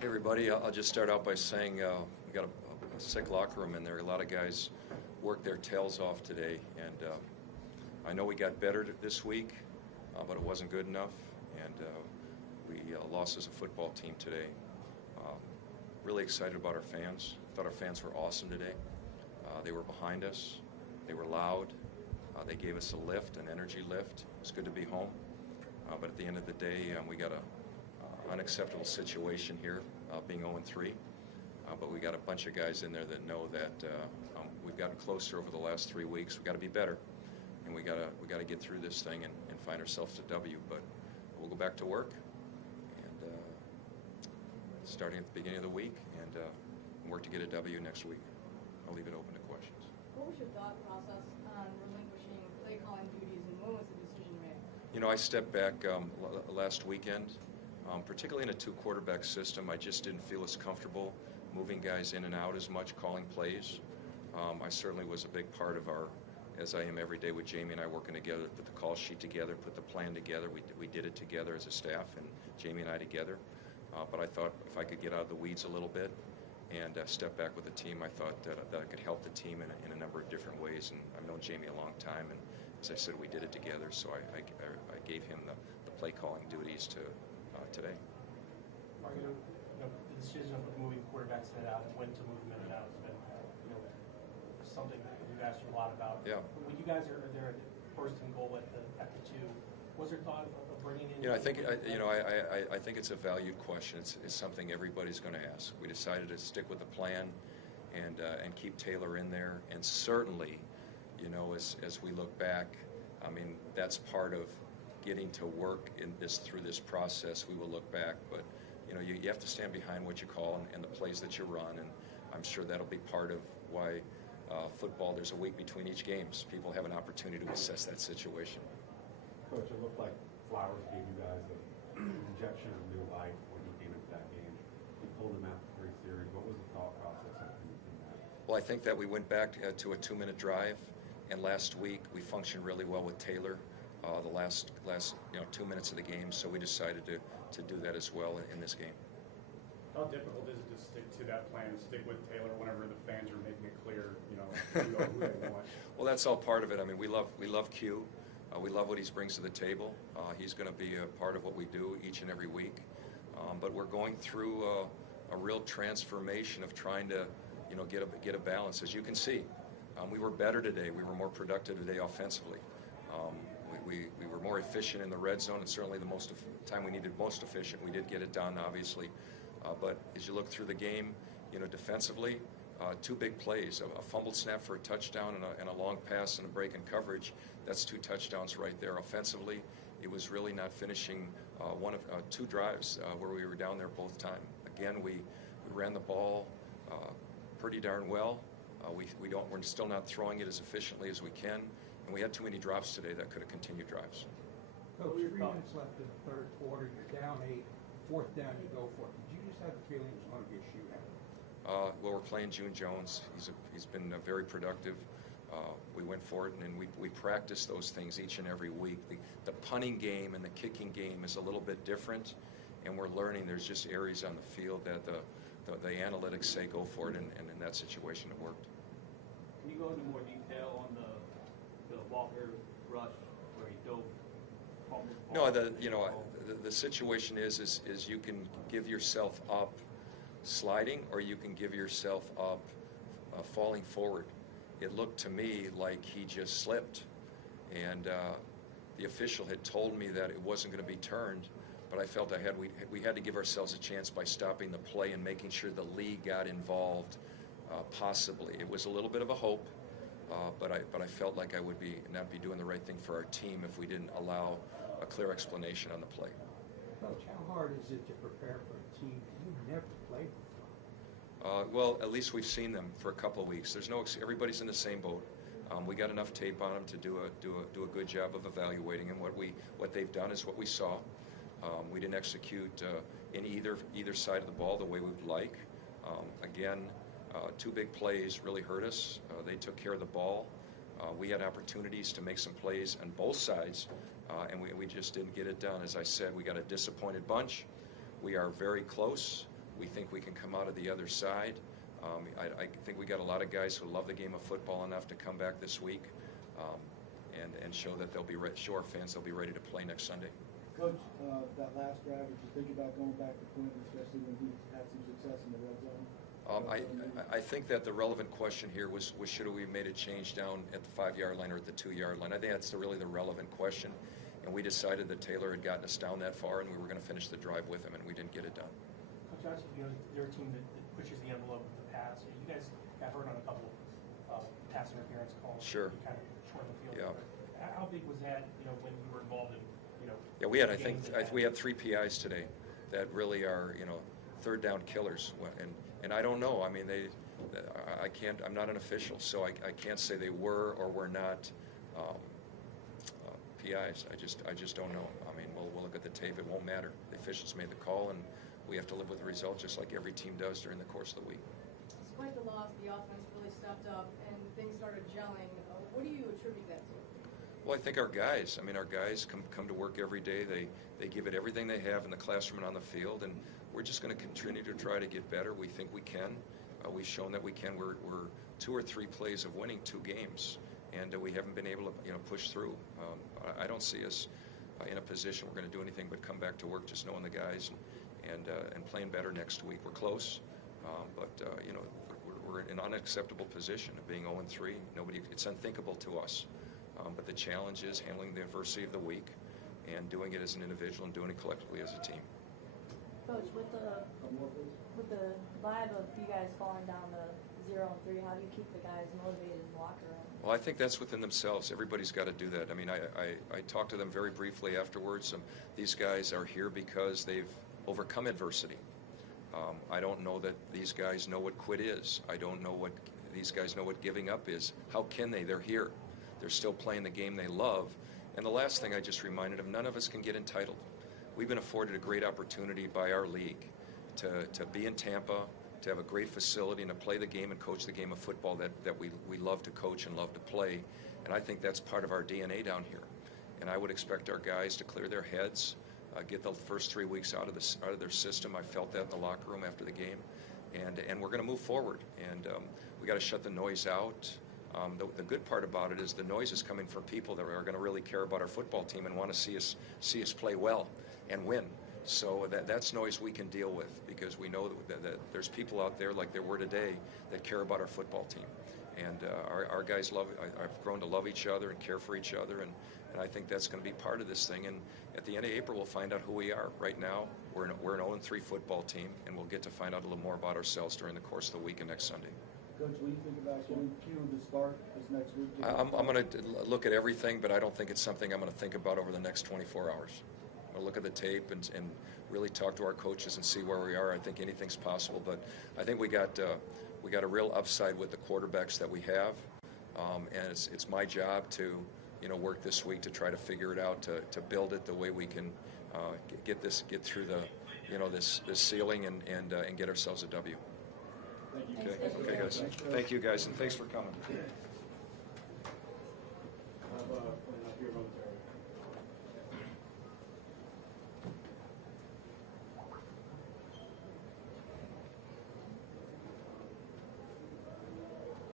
Hey everybody, I'll just start out by saying we got a sick locker room in there. A lot of guys worked their tails off today, and I know we got better this week, but it wasn't good enough, and we lost as a football team today. Really excited about our fans. Thought our fans were awesome today. They were behind us. They were loud. They gave us a lift, an energy lift. It's good to be home, but at the end of the day, we got a unacceptable situation here, being 0-3. But we got a bunch of guys in there that know that we've gotten closer over the last 3 weeks. We got to be better, and we got to get through this thing and find ourselves a W. But we'll go back to work, and starting at the beginning of the week, and work to get a W next week. I'll leave it open to questions. What was your thought process on relinquishing play calling duties, and when was the decision made? You know, I stepped back last weekend. Particularly in a two-quarterback system, I just didn't feel as comfortable moving guys in and out as much, calling plays. I certainly was a big part of our, as I am every day with Jamie and I working together, put the call sheet together, put the plan together. We did it together as a staff, and Jamie and I together. But I thought if I could get out of the weeds a little bit and step back with the team, I thought that I could help the team in a number of different ways. And I've known Jamie a long time, and as I said, we did it together. So I gave him the play calling duties today. The decision of moving quarterbacks in and out and when to move them in and out has been, something that we've asked you a lot about. Yeah. When you guys are there at the first and goal at the 2, was there thought of bringing in? I think it's a valued question. It's something everybody's going to ask. We decided to stick with the plan and keep Taylor in there. And certainly, as we look back, I mean, that's part of getting to work through this process. We will look back, but you have to stand behind what you call and the plays that you run, and I'm sure that'll be part of why football, there's a week between each games. People have an opportunity to assess that situation. Coach, it looked like Flowers gave you guys an injection of new life when you came into that game. You pulled him after 3 series. What was the thought process in that? Well, I think that we went back to a 2-minute drive, and last week we functioned really well with Taylor. The last 2 minutes of the game, so we decided to do that as well in this game. How difficult is it to stick to that plan and stick with Taylor whenever the fans are making it clear, who they want? Well, that's all part of it. I mean, we love Q. We love what he brings to the table. He's going to be a part of what we do each and every week. But we're going through a real transformation of trying to, get a balance. As you can see, we were better today. We were more productive today offensively. We were more efficient in the red zone, and certainly the time we needed most efficient. We did get it done, obviously. But as you look through the game, defensively, 2 big plays, a fumbled snap for a touchdown and a long pass and a break in coverage. That's 2 touchdowns right there. Offensively, it was really not finishing 2 drives where we were down there both times. Again, we ran the ball pretty darn well. We're still not throwing it as efficiently as we can. And we had too many drops today that could have continued drives. Coach, 3 minutes left in the third quarter. You're down 8. 4th down, you go for it. Did you just have a feeling it was going to be a shootout? Well, we're playing June Jones. He's been very productive. We went for it, and we practice those things each and every week. The punting game and the kicking game is a little bit different, and we're learning. There's just areas on the field that the analytics say go for it, and in that situation it worked. Can you go into more detail on the Walker rush where he dove? No, the situation is you can give yourself up sliding, or you can give yourself up falling forward. It looked to me like he just slipped, and the official had told me that it wasn't going to be turned, but I felt we had to give ourselves a chance by stopping the play and making sure the league got involved. Possibly, it was a little bit of a hope. But I felt like I would not be doing the right thing for our team if we didn't allow a clear explanation on the play. Coach, how hard is it to prepare for a team you've never played before? Well, at least we've seen them for a couple of weeks. Everybody's in the same boat. We got enough tape on them to do a good job of evaluating them. What they've done is what we saw. We didn't execute in either side of the ball the way we would like. Again. 2 big plays really hurt us. They took care of the ball. We had opportunities to make some plays on both sides, and we just didn't get it done. As I said, we got a disappointed bunch. We are very close. We think we can come out of the other side. I think we got a lot of guys who love the game of football enough to come back this week and show that show our fans they'll be ready to play next Sunday. Coach, that last drive, did you think about going back to Quinn, especially when he had some success in the red zone? I think that the relevant question here was should we have made a change down at the 5-yard line or at the 2-yard line? I think that's really the relevant question. And we decided that Taylor had gotten us down that far, and we were going to finish the drive with him, and we didn't get it done. Coach, obviously, you know, they're a team that pushes the envelope with the pass. You guys got hurt on a couple of pass interference calls. Sure. Kind of shortened the field. Yeah. How big was that, you know, when you were involved in, you know? Yeah, we had, I think we had 3 PIs today that really are, you know, third down killers. And I don't know. I mean, I'm not an official, so I can't say they were or were not PIs. I just don't know. I mean, we'll look at the tape. It won't matter. The officials made the call, and we have to live with the result just like every team does during the course of the week. Despite the loss, the offense really stepped up and things started gelling. What do you attribute that to? Well, I think our guys come to work every day. They give it everything they have in the classroom and on the field, and we're just going to continue to try to get better. We think we can. We've shown that we can. We're 2 or 3 plays of winning 2 games, and we haven't been able to push through. I don't see us in a position we're going to do anything but come back to work, just knowing the guys and playing better next week. We're close, but we're in an unacceptable position of being 0-3. It's unthinkable to us. But the challenge is handling the adversity of the week and doing it as an individual and doing it collectively as a team. Coach, with the vibe of you guys falling down to 0-3, how do you keep the guys motivated in the locker room? Well, I think that's within themselves. Everybody's got to do that. I mean, I talked to them very briefly afterwards. These guys are here because they've overcome adversity. I don't know that these guys know what quit is. I don't know what these guys know what giving up is. How can they? They're here. They're still playing the game they love. And the last thing I just reminded them, none of us can get entitled. We've been afforded a great opportunity by our league to be in Tampa, to have a great facility and to play the game and coach the game of football that we love to coach and love to play. And I think that's part of our DNA down here. And I would expect our guys to clear their heads, get the first 3 weeks out of their system. I felt that in the locker room after the game. And we're going to move forward. And we got to shut the noise out. The good part about it is the noise is coming from people that are going to really care about our football team and want to see us play well and win. So that's noise we can deal with because we know that there's people out there like there were today that care about our football team. And our guys have grown to love each other and care for each other, and I think that's going to be part of this thing. And at the end of April, we'll find out who we are. Right now, we're an 0-3 football team, and we'll get to find out a little more about ourselves during the course of the week and next Sunday. Coach, what do you think about getting Q to start this next week? I'm going to look at everything, but I don't think it's something I'm going to think about over the next 24 hours. I'm going to look at the tape and really talk to our coaches and see where we are. I think anything's possible, but I think we got a real upside with the quarterbacks that we have, and it's my job to work this week to try to figure it out, to build it the way we can get through the this ceiling and get ourselves a W. Thank you. Okay, guys. Thank you, guys, and thanks for coming.